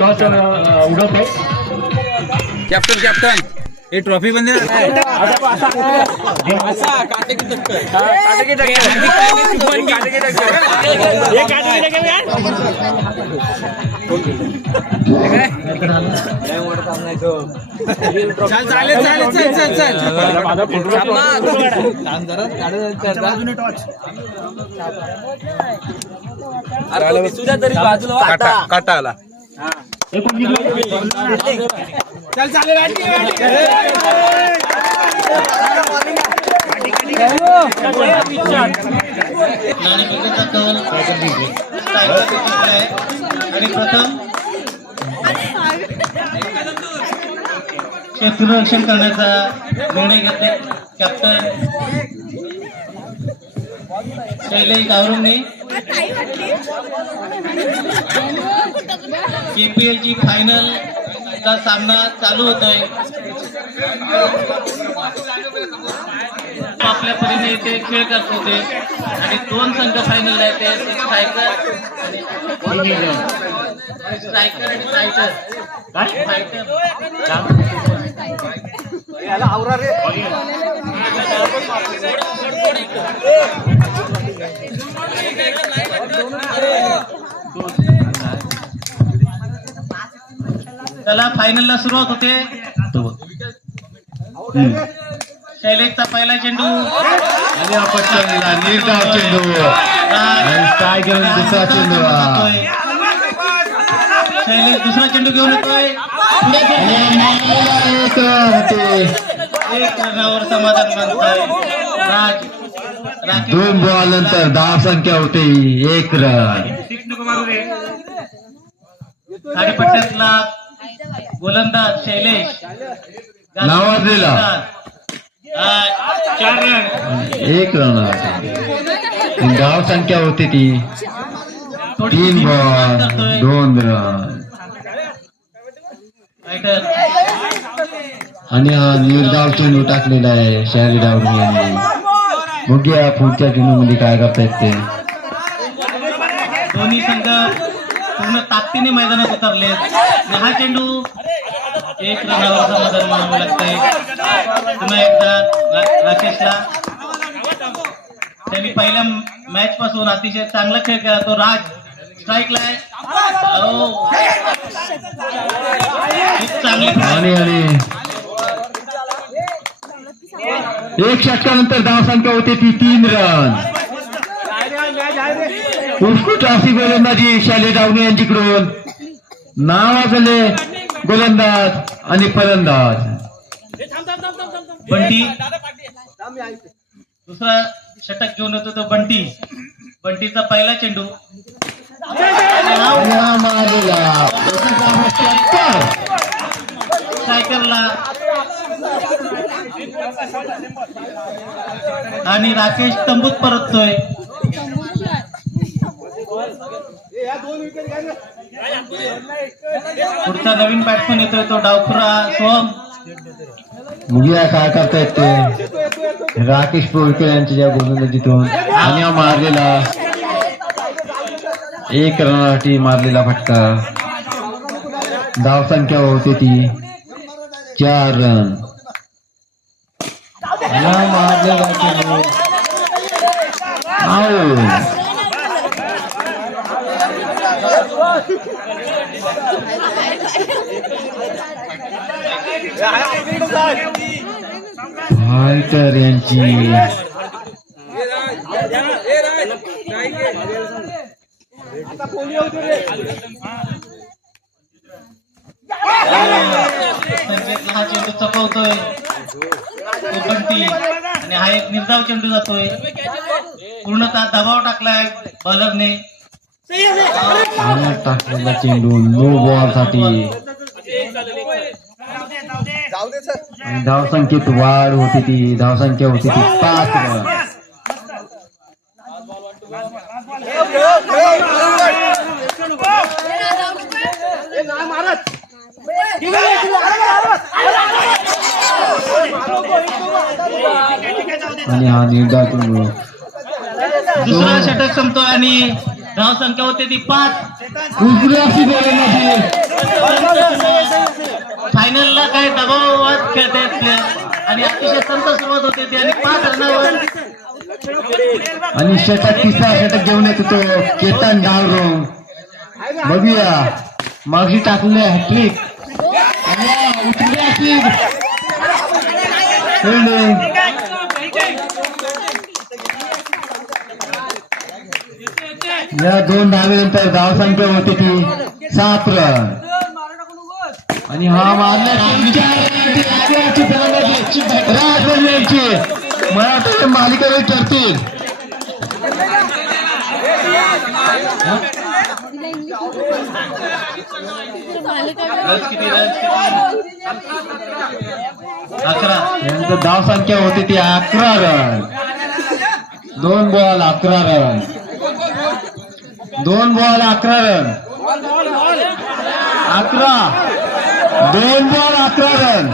Toss उडवत आहे. Captain captain हे ट्रॉफी बंद काटा आला. चल चालेल. आणि प्रथम क्षेत्ररक्षण करण्याचा निर्णय घेते कॅप्टन शैलेश गावरुंगे. KPL ची फायनल चा सामना चालू होतोय. आपल्या परीने इथे खेळ करत होते आणि दोन संघ फायनल येते. स्ट्रायकर आणि फायटर त्याला फायनलला सुरुवात होते. शैलेशचा पहिला चेंडू आणि अपचनला निर्धाव चेंडू आणि काय घेऊन दुसरा चेंडू. शैलेश दुसरा चेंडू घेऊन येतोय. एक रनावर समाधान मानतोय. राकेश 2 बॉल नंतर धाव संख्या होती 1 रन. खाडीपट्ट्यातला गोलंदाज शैलेश नावाजलेला 4 रन. 1 रन. धाव संख्या होती ती 3 बॉल 2 रन. आणि हा निर्धाव चेंडू टाकलेला आहे शहरी डावरी यांनी. बघूया पुढच्या टीममध्ये काय करतायत ते. दोन्ही संघ पूर्ण ताकदीने मैदानात उतरले. हा चेंडू 1 रनावर समाधान मानावं लागतंय. पुन्हा एकदा राकेशला त्यांनी पहिल्या मॅच पासून अतिशय चांगला खेळ केला. तो राज स्ट्राईकला आहे. खूप चांगली आणि 1 षटकानंतर धाव संख्या होती ती 3 रन. उत्कृष्ट अशी गोलंदाजी शैलेश डावणे यांच्याकडून. नावाजले गोलंदाज आणि फलंदाज. बंटी दुसरा षटक घेऊन येतो तो बंटी. बंटीचा पहिला चेंडू सायकलला आणि राकेश तंबूत परततोय. पुढचा नवीन बॅट्समन येतोय तो डावखुरा सोहम. बघूया काय करतायत ते. राकेश पोळकर यांच्या ज्या गोलंदाजीतून आणि हा मारलेला 1 रनासाठी मारलेला फटका. धाव संख्या होती ती 4 रन. मारलेला चेंडू आऊट. फायटर यांची हा चेंडू चकवतोय तो बंटी आणि हा एक निर्धाव चेंडू जातोय. पूर्णतः दबाव टाकलाय बॉलरने. टाकलेला चेंडू नो बॉल साठी. आणि धावसंख्येत वाढ होती ती. धावसंख्या होती ती 5 रन. आणि हा निर्धाव चेंडू. दुसरा षटक संपतोय आणि धाव संख्या होते ती 5. दुसरी अशी गोलंदाजी फायनलला काय दबावात खेळता येत प्लेअर आणि अतिशय संत सुरुवात होते ती आणि 5 रनावर आणि षटक तिसरा षटक घेऊन येत होतो केतन डावरून. बघूया मागची टाकले हॅट्रिक या 2 धावेनंतर धावसंख्या होती ती 7 रन आणि हा मारला मला वाटतं मालिकेवर ठरतील. यांचं धाव संख्या होती ती 11 run. 2 ball 11 run. 2 ball 11 run. 2 ball 11 run.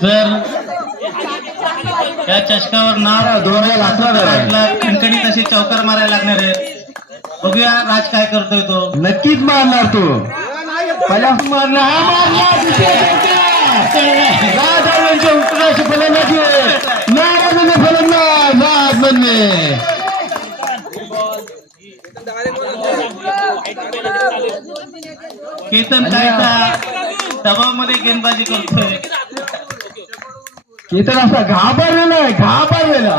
जर या चषकावर नाव 2 बॉल 11 रन. खणखणीत असे चौकार मारायला लागणार आहेत. बघूया राज काय करतोय तो. नक्कीच मारणार तो. पहिला मारला हा मारला उत्तराची फलंदाजी नाराजने फलंदाज राज बनले. केतन काय दबावामध्ये गेंदबाजी करतोय. केतन असा घाबरलेला आहे घाबरलेला.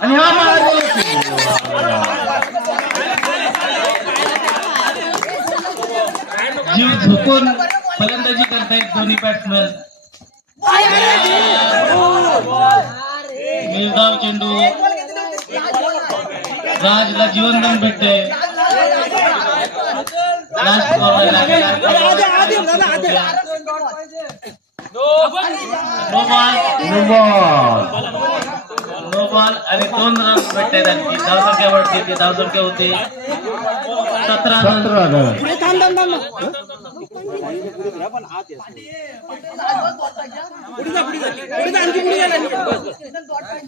आणि हा जीव झोपून फलंदाजी करतायत दोन्ही बॅट्समन. निर्धाव चेंडू राजला जीवनदान भेटते. नो बॉल आणि 2 रन भेटतात. आणखी धावसंख्या वाढते ती धावसंख्या होते 17 रन.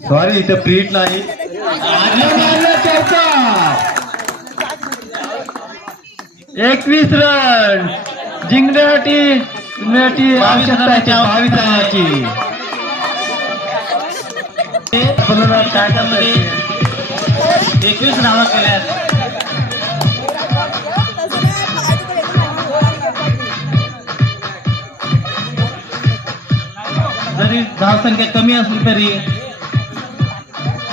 सॉरी इथं प्रीट नाही. 21 रन जिंकण्यासाठी आवश्यकता आहे 22 रनाची. त्याच्यामध्ये 21 धावा केल्यात. जरी धावसंख्या कमी असली तरी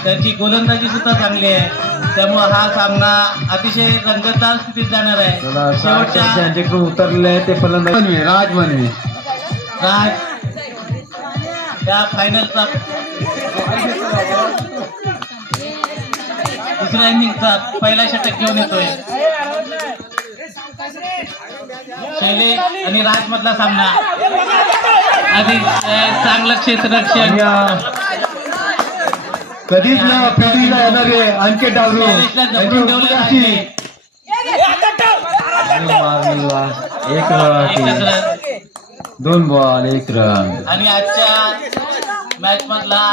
त्याची गोलंदाजी सुद्धा चांगली आहे. त्यामुळे हा सामना अतिशय रंगतदार स्थितीत जाणार आहे. शेवटच्या ज्यांच्याकडून उतरले ते फलंदाज राज मनवी. राज त्या फायनलचा दुसऱ्या इनिंगचा पहिला षटक घेऊन येतोय. शैलेश आणि राज मधला सामना. आधी चांगलं क्षेत्ररक्षण कधीच ना फिल्डिंगला येणारे अंकित डावरू एक रन. 2 ball 1 run. आणि आजच्या मॅच मधला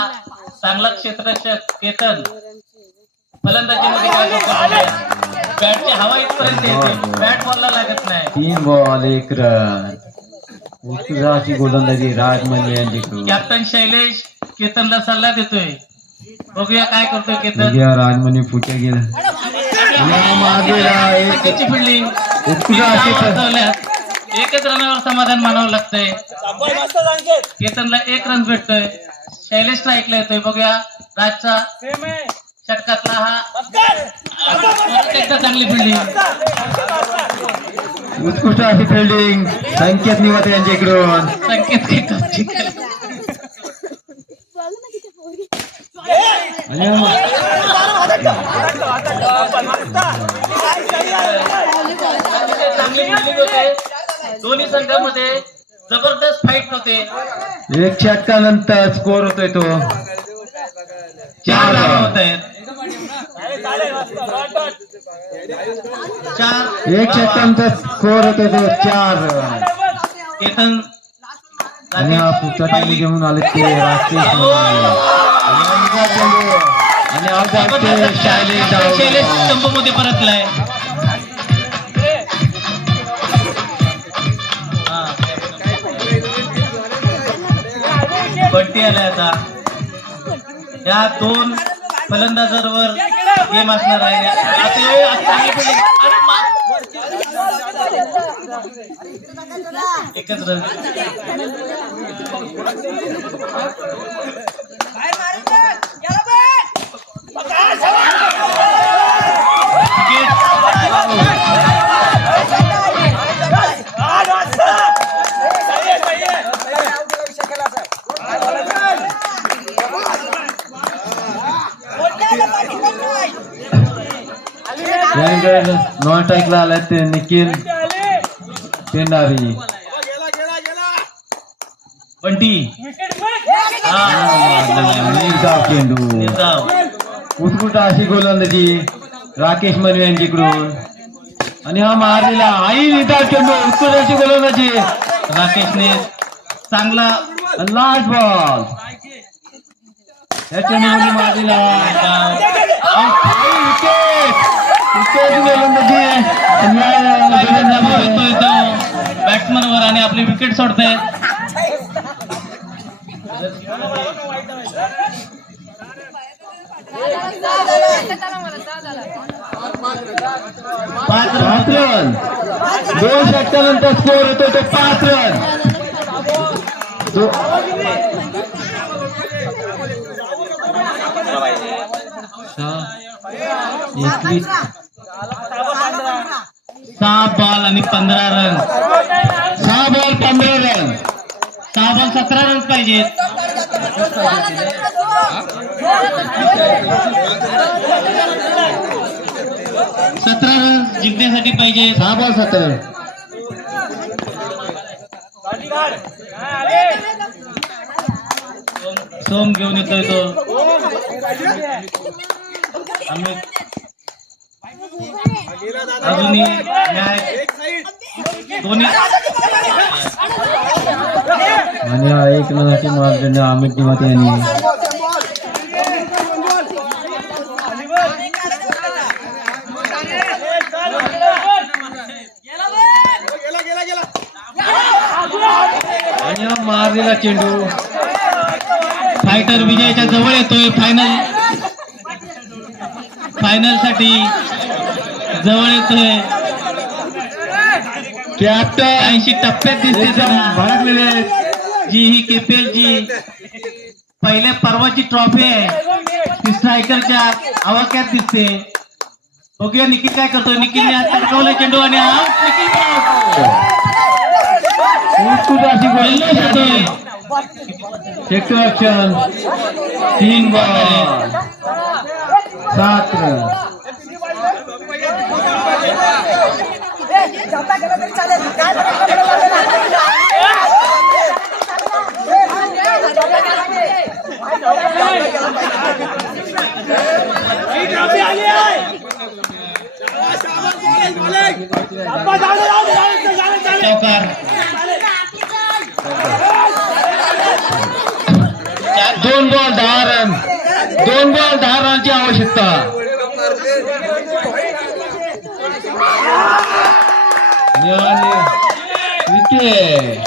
चांगला क्षेत्ररक्षक केतन फलंदाजीमध्ये काय करतो. बॅटची हवा इथपर्यंत येते. बॅट बॉलला लागत नाही. 3 बॉल 1 रन. उत्तराची गोलंदाजी राजमणी यांच्याकडून. कॅप्टन शैलेश केतनला सल्ला देतोय. बघूया काय करतोय केतन. राजमणी फुटे गेला. त्याची फिल्डिंग एकच रनावर समाधान मानावं लागतंय. केतनला 1 रन भेटतोय. शैलेश स्ट्राईकला येतोय. बघूया राजचा षटकातला हा एकदा चांगली फिल्डिंग. उत्कृष्ट अशी फिल्डिंग संकेत निवाते यांच्याकडून. संकेत चांगली फिल्डिंग होते. दोन्ही संघामध्ये जबरदस्त फाईट होते. 1 षटकानंतर स्कोर होतोय तो 4 धावा होत आहेत. चार एक षटकांचा स्कोर होतो तो 4 रन. केतन आणि हा पुढचा चेंडू घेऊन आले ते राकेश आणि आज आमचे शैलेश स्तंभमध्ये परतलाय. बंटी आलाय आता. या 2 फलंदाजांवर गेम असणार आहे. एकच रन. नॉन स्ट्राईकला आलाय ते निखिल पेंडारी. बंटी चेंडू उत्कृष्ट अशी गोलंदाजी राकेश मनवे यांच्याकडून आणि हा मारलेला आई निदार चेंडू उत्कृष्ट अशी गोलंदाजी राकेशने चांगला लास्ट बॉल या चेंडूमध्ये मारलेला बॅट्समन वर आणि आपली विकेट सोडताय. पाच रन 2 षटकानंतर स्कोर होतो तो 5 रन. सहा बॉल आणि 15 run. 6 ball 15 run. 6 ball 17 run पाहिजेत. 17 रन जिंकण्यासाठी पाहिजे. 6 बॉल 17. सोम घेऊन येतोय तो. अजूनही दोन्ही आणि हा एक रनाची मार्जिन अमित निमाते यांनी आणि हा मारलेला चेंडू फायटर विजयाच्या जवळ येतोय. फायनल साठी जवळ येतोय. कॅप्टन 80 टप्प्यात दिसते त्यांना. भडकलेले जी ही KPL ची पहिल्या पर्वाची ट्रॉफी आहे ती स्ट्रायकरच्या आवाक्यात दिसते. बघूया निखिल काय करतोय. निखिलने हात अडकवला चेंडू आणि अशी गोलंदाजी येतोय. Sector action 3 ball 7 run. चौकार. 2 बॉल 10 रन. 2 बॉल 10 रनची आवश्यकता. विकेट.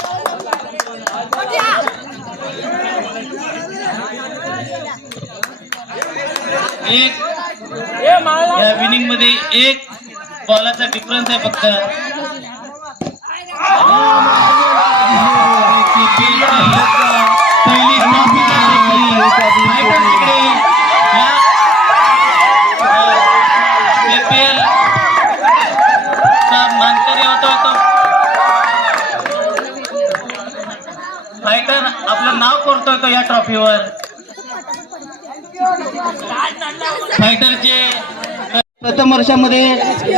या विनिंग मध्ये 1 बॉलाचा डिफरन्स आहे फक्त. पहिली KPL चा मानकरी होता तो फायटर आपलं नाव करतोय तो या ट्रॉफीवर. फायटरचे प्रथम वर्षामध्ये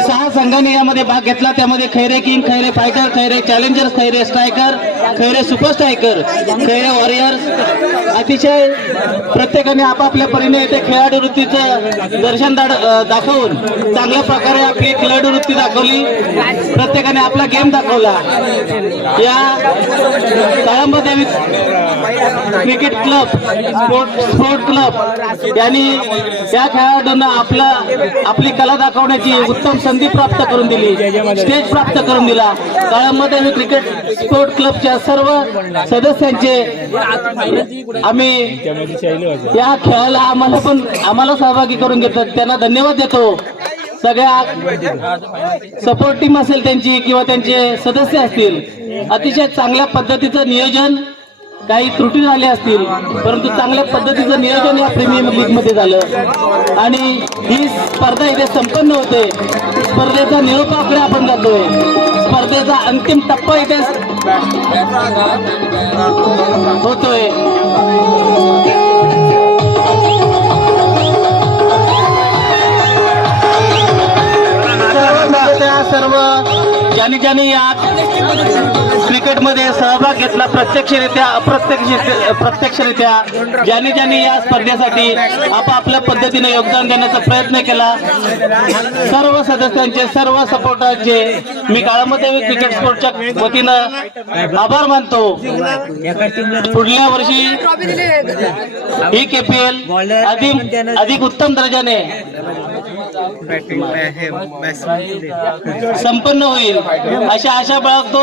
6 संघांनी यामध्ये भाग घेतला. त्यामध्ये Khaire king, Khaire fighter, Khaire challengers, Khaire striker, Khaire super striker, Khaire warriors. अतिशय प्रत्येकाने आपापल्या परीने येथे खेळाडू वृत्तीचं दर्शन दाखवून चांगल्या प्रकारे आपली खेळाडू वृत्ती दाखवली. प्रत्येकाने आपला गेम दाखवला. या काळंबदेवी क्रिकेट क्लब स्पोर्ट क्लब यांनी या खेळाडूंना आपली कला दाखवण्याची उत्तम संधी प्राप्त करून दिली, स्टेज प्राप्त करून दिला. काळंबदेवी क्रिकेट स्पोर्ट क्लबच्या सर्व सदस्यांचे आम्ही या खेळाला आम्हाला सहभागी करून घेतात त्यांना धन्यवाद देतो. सगळ्या सपोर्ट टीम असेल त्यांची किंवा त्यांचे सदस्य असतील, अतिशय चांगल्या पद्धतीचं नियोजन, काही त्रुटी झाल्या असतील परंतु चांगल्या पद्धतीचं नियोजन या प्रीमियर लीग मध्ये झालं आणि ही स्पर्धा इथे संपन्न होते. स्पर्धेचा निरोपाकडे आपण जातोय. स्पर्धेचा अंतिम टप्पा इथे होतोय. सर्व ज्यांनी या क्रिकेटमध्ये सहभाग घेतला, प्रत्यक्षरित्या अप्रत्यक्षरित्या ज्यांनी या स्पर्धेसाठी आपापल्या पद्धतीने योगदान देण्याचा प्रयत्न केला, सर्व सदस्यांचे, सर्व सपोर्टरचे मी काळंबदेवी क्रिकेट स्पोर्टच्या वतीनं आभार मानतो. पुढल्या वर्षी ही KPL अधिक उत्तम दर्जाने संपन्न होईल अशी आशा बाळगतो.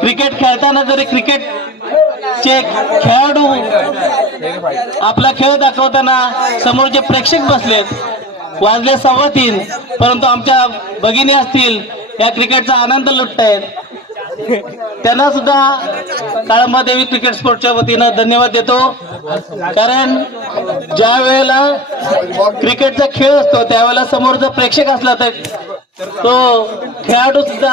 क्रिकेट खेळताना जरी क्रिकेटचे खेळाडू आपला खेळ दाखवताना समोर जे प्रेक्षक बसलेत, वाजले 3:15 परंतु आमच्या भगिनी असतील या क्रिकेटचा आनंद लुटतायत, त्यांना सुद्धा काळंबदेवी क्रिकेट स्पोर्टच्या वतीनं धन्यवाद देतो. कारण ज्या वेळेला क्रिकेटचा खेळ असतो त्यावेळेला समोर जर प्रेक्षक असला तर तो खेळाडू सुद्धा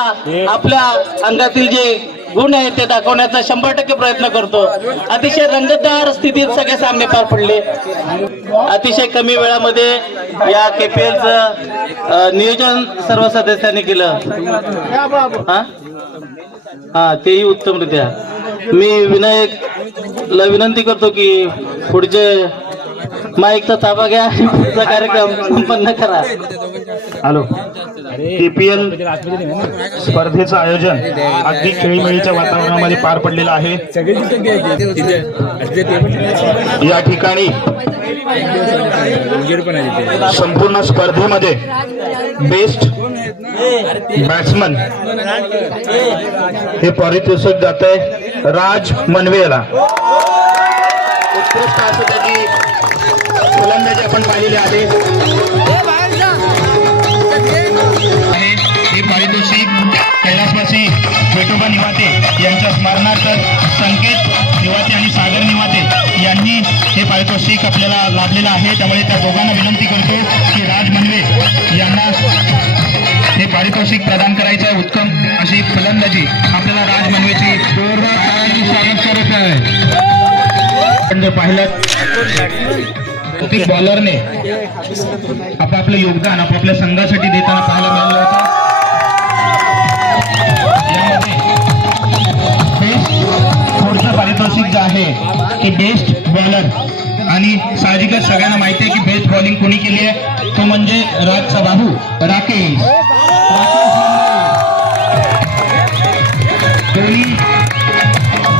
आपल्या अंगातील जे गुण आहेत ते दाखवण्याचा 100% प्रयत्न करतो. अतिशय रंगतदार स्थितीत सगळे सामने पार पडले. अतिशय कमी वेळामध्ये या KPLचं नियोजन सर्व सदस्यांनी केलं. हा तेही उत्तमरित्या. मी विनायकला विनंती करतो की पुढचे माईकचा ताबा घ्या, पुढचा कार्यक्रम संपन्न करा. हॅलो. KPL स्पर्धेचं आयोजन अगदी खेळीमेळीच्या वातावरणामध्ये पार पडलेलं आहे. या ठिकाणी संपूर्ण स्पर्धेमध्ये बेस्ट बॅट्समन हे पारितोषिक जात आहे राज मनवे याला. उत्कृष्ट असं त्याची फलंदाजी आपण पाहिलेली आहे. हे पारितोषिक कैलासवासी विठोबा निवाते यांच्या स्मरणार्थ संकेत निवाते आणि सागर निवाते यांनी हे पारितोषिक आपल्याला लाभलेलं आहे. त्यामुळे त्या दोघांना विनंती करतो की राज मनवे यांना हे पारितोषिक प्रदान करायचं आहे. उत्तम अशी फलंदाजी आपल्याला राज मनवेची स्वागत करत आहे. आपण पाहिलं प्रत्येक बॉलरने आपापलं योगदान आपापल्या संघासाठी देताना पाहायला मिळालं होतं. यामध्ये पुढचं पारितोषिक जे आहे ते बेस्ट बॉलर आणि साहजिकच सगळ्यांना माहिती आहे की बेस्ट बॉलिंग कोणी केली आहे, तो म्हणजे राजचा बाहू राकेश. दोन्ही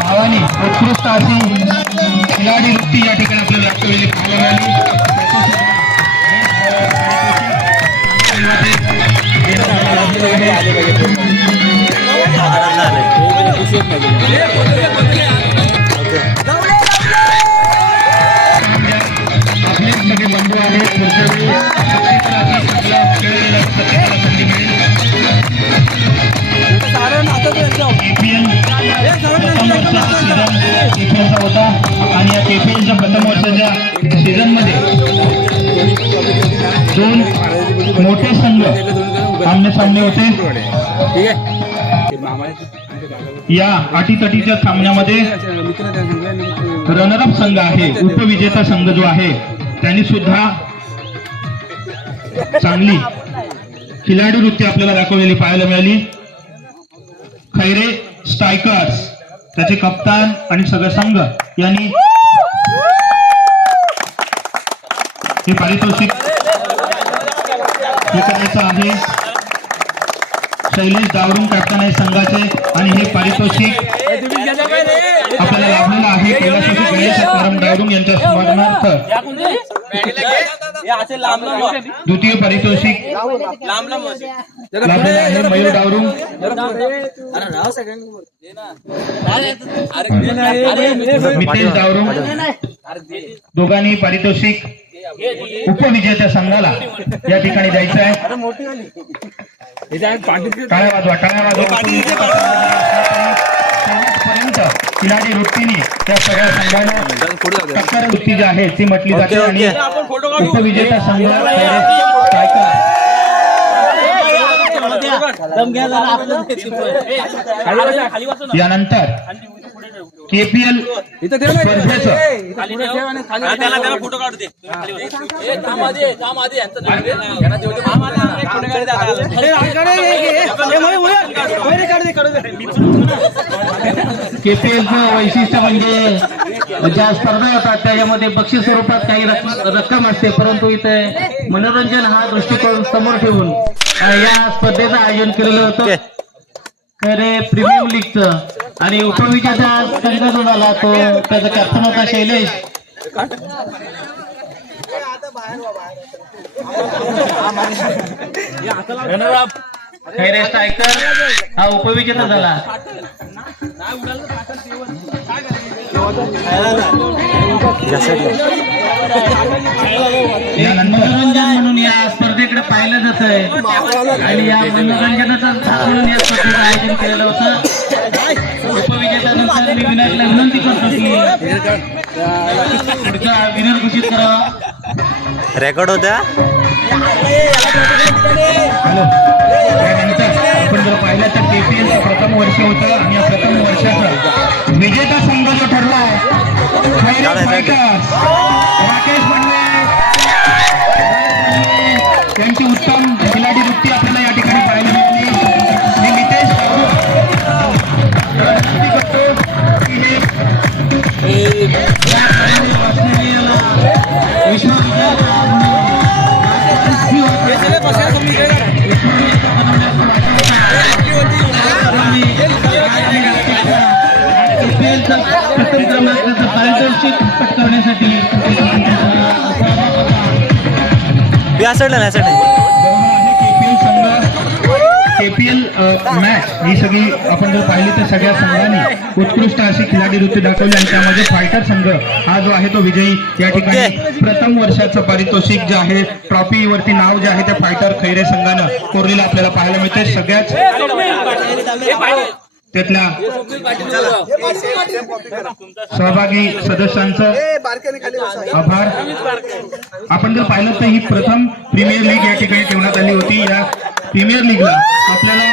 भावांनी उत्कृष्ट अशी खिलाडी वृत्ती या ठिकाणी आपल्याला दाखवलेली पाहायला मिळाली. आपले सगळे बंधू आहेत. संधी मिळेल. KPL प्रथम वर्षाचा सीझन होता आणि या KPLच्या प्रथम वर्षाच्या सीझन मध्ये 2 मोठे संघ आमने सामने होते. या अटीतटीच्या सामन्यामध्ये रनरअप संघ आहे, उपविजेता संघ जो आहे त्यांनी सुद्धा चांगली खिलाडी वृत्ती आपल्याला दाखवलेली पाहायला मिळाली. खैरे स्ट्रायकर्स त्याचे कप्तान आणि सगळं संघ यांनी हे पारितोषिक स्वीकारायचं आहे. शैलेश दावरुंग कॅप्टन आहे संघाचे आणि हे पारितोषिक आपल्याला लाभलेलं आहे. कैलासवासी गणेश परम दावरुंग यांच्या स्मरणार्थ द्वितीय पारितोषिक लाभलेलं आहे. मयूर दावरुंग मितेश दावरुंग दोघांनी पारितोषिक उपविजेत्या संघाला या ठिकाणी द्यायचं आहे. टाळ्या वाजवा टाळ्या वाजवा. पर्यंत खिलाडी वृत्तीने त्या सगळ्या संघांना टक्कर वृत्ती जी आहे ती म्हटली जाते आणि उपविजेता संघ यानंतर KPL स्पर्धेचं KPLचं वैशिष्ट्य म्हणजे ज्या स्पर्धा होतात त्याच्यामध्ये बक्षीस स्वरूपात काही रक्कम असते, परंतु इथे मनोरंजन हा दृष्टिकोन समोर ठेवून या स्पर्धेचं आयोजन केलेलं होतं. खरे प्रीमियम लीगचं आणि उपविजेता संघ जो झाला तो त्याचा कॅप्टन होता शैलेश. खैरे स्ट्रायकर हा उपविजेता झाला. मनोरंजन म्हणून या स्पर्धेकडे पाहिलं जात आहे आणि या मनोरंजनाचा म्हणून या स्पर्धेचं आयोजन केलेलं होतं. उपविजेत्यानंतर मी विनरला विनंती करतो की पुढचा विनर घोषित करावा. रेकॉर्ड होत्या. त्यानंतर आपण जर पाहिलं तर KPLचं प्रथम वर्ष होतं आणि या प्रथम वर्षाचा विजेता संघ जो ठरला आहे खैरे फायटर्स राकेश मंडे यांची उत्तम खिलाडी वृत्ती आपल्याला या ठिकाणी पाहायला मिळाली. मी मितेश विनंती करतो की हे प्रथम क्रमांकाचं पारितोषिक पटकावण्यासाठी KPL मॅच ही सगळी आपण जर पाहिली तर सगळ्या संघांनी उत्कृष्ट अशी खिलाडी वृत्ती दाखवली आणि त्यामध्ये फायटर संघ हा जो आहे तो विजयी. या ठिकाणी प्रथम वर्षाचं पारितोषिक जे आहे ट्रॉफीवरती नाव जे आहे त्या फायटर खैरे संघानं कोरलेलं आपल्याला पाहायला मिळते. सगळ्याच त्यातल्या सहभागी सदस्यांचं आभार. आपण जर पाहिलं तर ही प्रथम प्रीमियर लीग या ठिकाणी ठेवण्यात आली होती. या प्रीमियर लीगला आपल्याला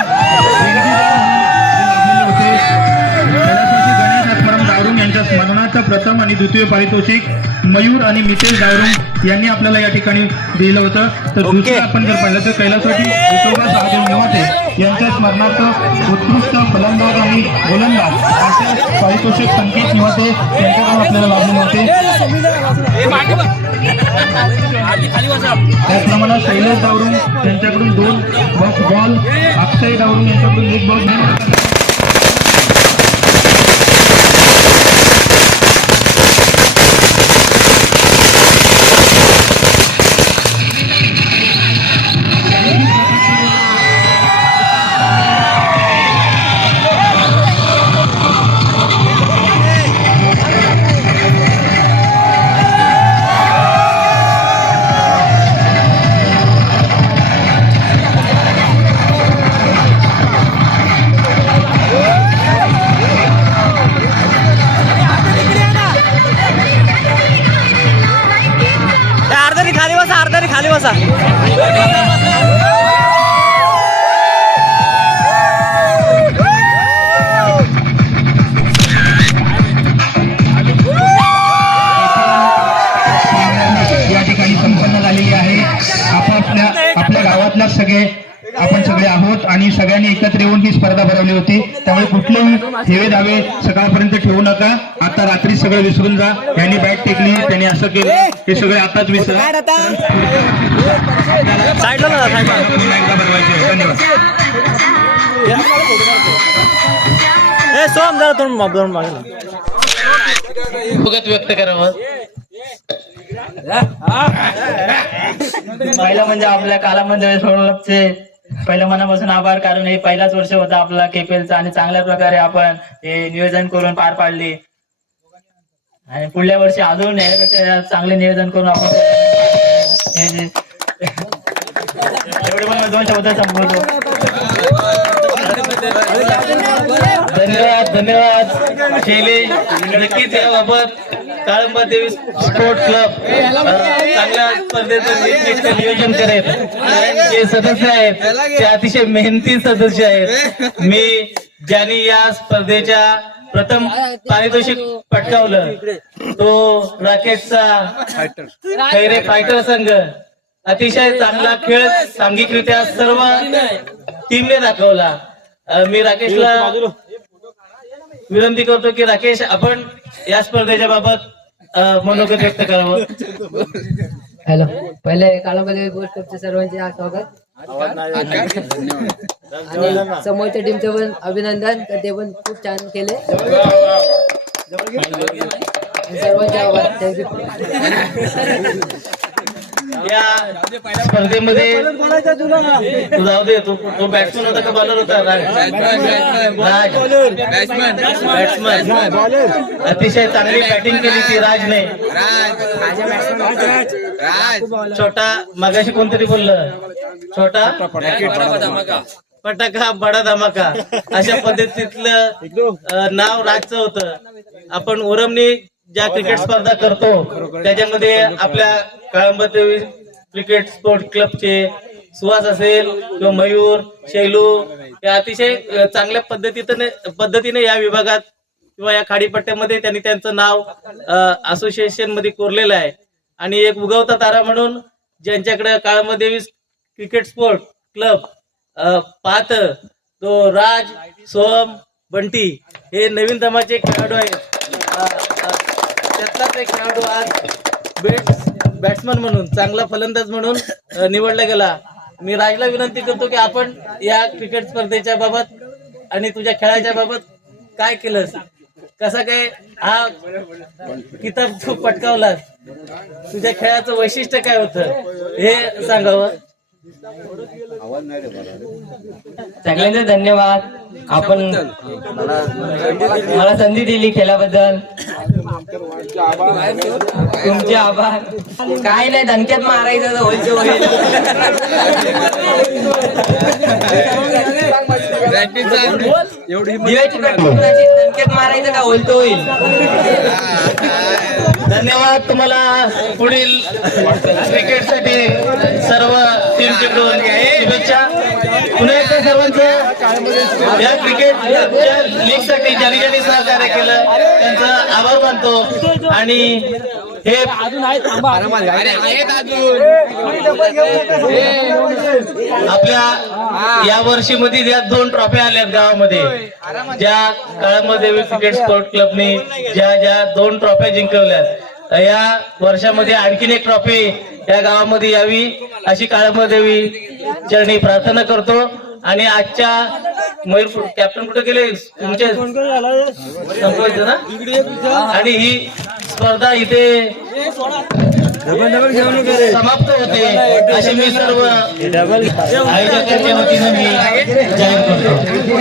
दावरुंग यांच्या स्मरणार्थ प्रथम आणि द्वितीय पारितोषिक मयूर आणि मितेश दावरुंग यांनी आपल्याला या ठिकाणी दिलं होतं. तर दुसरं आपण जर पाहिलं तर कैलासवासी विठोबा साहेब निवाते यांच्या स्मरणार्थ उत्कृष्ट फलंदाज आणि गोलंदाज असे पारितोषिक संकेत निवाते यांच्याकडून आपल्याला लाभले होते. त्याचप्रमाणे शैलेश दावरुंग यांच्याकडून 2 बॉक्स बॉल, अक्षय दावरुंग यांच्याकडून 1 बॉक्स. खाली बसा. या ठिकाणी संपन्न झालेली आहे. आपापल्या सगळे आपण सगळे आहोत आणि सगळ्यांनी एकत्र येऊन ही स्पर्धा भरवली होती. त्यामुळे कुठलेही हेवे दावे सकाळपर्यंत ठेवू नका. आता रात्री सगळं विसरून जा. यांनी बॅट टेकली, त्यांनी असं केलं, हे सगळे आताच विसरा. पुन्हा एकदा भरवायचे. धन्यवाद. सोम जरा तोंड भुगत व्यक्त करावं. पहिलं म्हणजे आपल्या कालामध्ये सोडवचे पहिलं मनापासून आभार, कारण हे पहिलाच वर्ष होता आपला केपीएलचा आणि चांगल्या प्रकारे आपण हे नियोजन करून पार पाडले आणि पुढल्या वर्षी अजून यापेक्षा चांगले नियोजन करून आपण एवढे पण 2 शब्द संपवतो. धन्यवाद शैलेश. नक्कीच याबाबत काळंबा देवी स्पोर्ट क्लब चांगल्या स्पर्धेचं नियोजन करेल. जे सदस्य आहेत ते अतिशय मेहनती सदस्य आहेत. मी ज्यांनी या स्पर्धेच्या प्रथम पारितोषिक पटकावलं तो राकेशचा खैरे फायटर संघ. अतिशय चांगला खेळ सांघिकरित्या सर्व टीमने दाखवला. मी राकेशला विनंती करतो की राकेश आपण या स्पर्धेच्या बाबत मनोगत व्यक्त करावं. हॅलो, पहिले काळामध्ये गोष्ट कपचे सर्वांचे स्वागत आणि समोरच्या टीमचे पण अभिनंदन. तर ते पण खूप छान केले. सर्वांचे आभार. थँक्यू. या स्पर्धेमध्ये तू जाऊ दे, तो बॅट्समन होता का बॉलर होता? बॅट्समन. अतिशय चांगली बॅटिंग केली ती राजने. छोटा मगाशी कोणतरी बोललं, छोटा पटाका बडा धमाका, अशा पद्धतीतलं नाव राजचं होतं. आपण उरमणी ज्या क्रिकेट स्पर्धा करतो त्याच्यामध्ये आपल्या काळंबा देवी क्रिकेट स्पोर्ट क्लबचे सुहास असेल किंवा मयूर, शैलू या अतिशय चांगल्या पद्धतीने या विभागात किंवा या खाडीपट्ट्यामध्ये त्यांनी त्यांचं नाव असोसिएशन मध्ये कोरलेलं आहे. आणि एक उगवता तारा म्हणून ज्यांच्याकडे काळंबा देवी क्रिकेट स्पोर्ट क्लब पाहत तो राज, सोहम, बंटी हे नवीन दमाचे खेळाडू आहेत. त्यातलाच एक खेळाडू आज बॅट्समन म्हणून, चांगला फलंदाज म्हणून निवडला गेला. मी राजला विनंती करतो की आपण या क्रिकेट स्पर्धेच्या बाबत आणि तुझ्या खेळाच्या बाबत काय केलंस, कसा काय हा किताब तू पटकावलास, तुझ्या खेळाचं वैशिष्ट्य काय होतं हे सांगावं. सगळ्यांचे धन्यवाद. आपण मला संधी दिली खेळाबद्दल तुमचे आभार. काय नाही, धनक्यात मारायचं तर होईल होईल. धनक्यात मारायचं का होईल तो होईल. धन्यवाद तुम्हाला. पुढील क्रिकेटसाठी सर्व टीमकडून शुभेच्छा. पुन्हा एकदा सर्वांचं या क्रिकेट लीगसाठी ज्यांनी ज्यांनी सहकार्य केलं त्यांचं आभार मानतो. आणि हे आपल्या या वर्षी मध्ये ज्या 2 ट्रॉफ्या आल्यात गावामध्ये, ज्या काळंबा देवी क्रिकेट स्पोर्ट क्लबने ज्या 2 ट्रॉफ्या जिंकवल्यात, या वर्षामध्ये आणखीन एक ट्रॉफी या गावामध्ये यावी अशी काळंबा देवी चरणी प्रार्थना करतो. आणि आजच्या मयूर कॅप्टन कुठे गेले तुमचे संपवायचं ना, आणि ही स्पर्धा इथे समाप्त होते अशी मी सर्व आयोजकांच्या वतीनं मी जाहीर करतो.